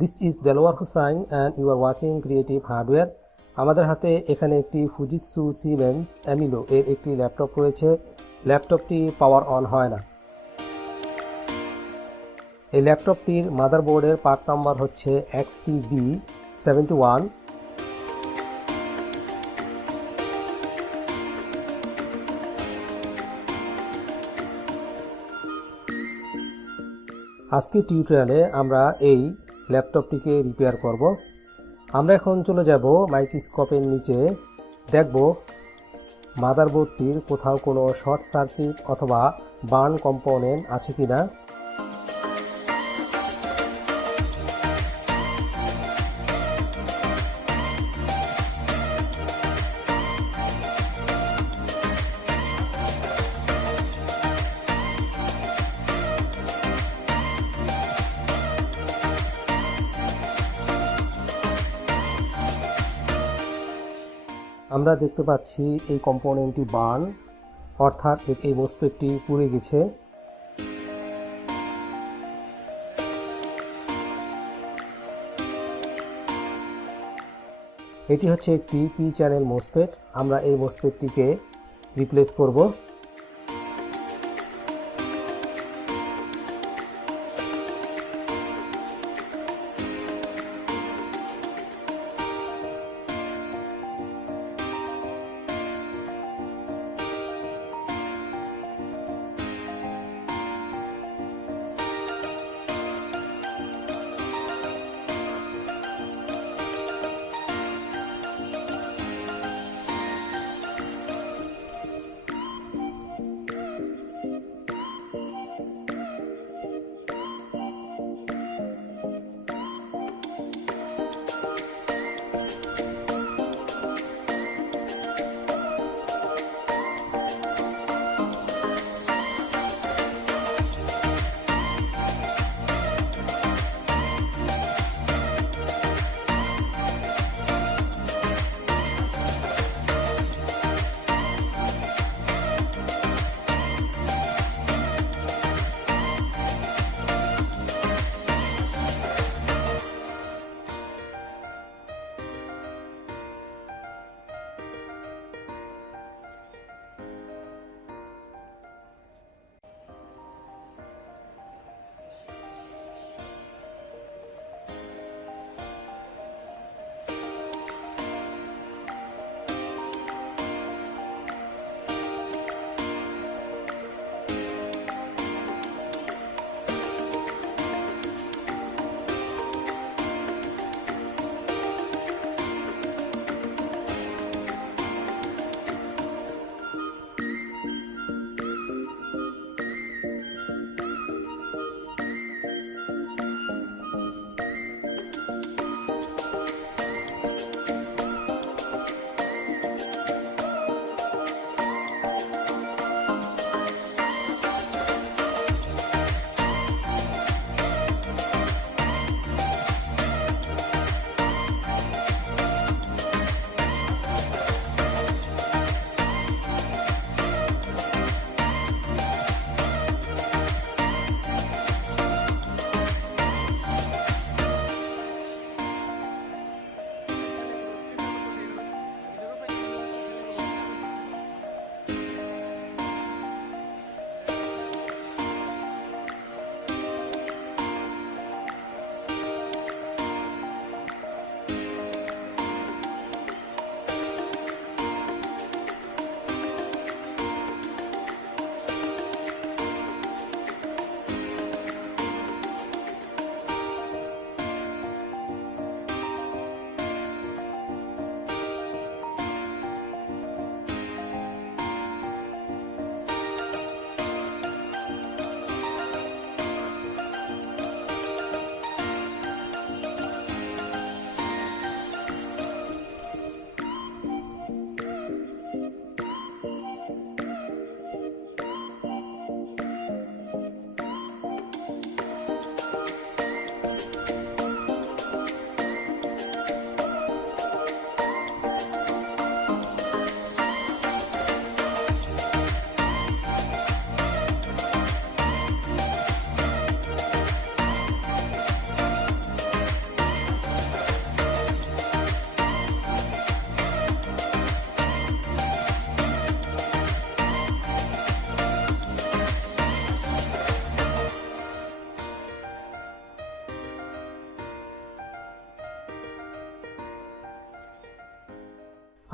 This is Delwar Hussain and you are watching creative hardware. আমাদের হাতে এখানে একটি ফুজিৎসু সিমেন্স অ্যামিলো এর একটি ল্যাপটপ রয়েছে। ল্যাপটপটি পাওয়ার অন হয় না। এই ল্যাপটপটির মাদারবোর্ডের পার্ট নাম্বার হচ্ছে XTB71। আজকে টিউটোরিয়ালে আমরা এই ল্যাপটপটিকে রিপেয়ার করব। আমরা এখন চলে যাব মাইক্রোস্কোপের নিচে, দেখব মাদারবোর্ডটির কোথাও কোনো শর্ট সার্কিট অথবা বার্ন কম্পোনেন্ট আছে কিনা। আমরা দেখতে পাচ্ছি এই কম্পোনেন্টটি বার্ন, অর্থাৎ এই মসফেটটি পুড়ে গেছে। এটি হচ্ছে একটি পি চ্যানেল মসফেট। আমরা এই মসফেটটিকে রিপ্লেস করব।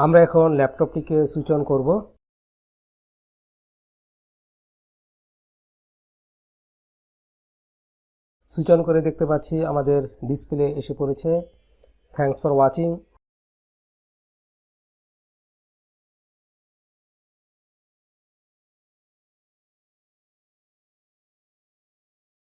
আমরা এখন ল্যাপটপটিকে সুইচ অন করব। সুইচ অন করে দেখতে পাচ্ছি আমাদের ডিসপ্লে এসে পড়েছে। Thanks for watching.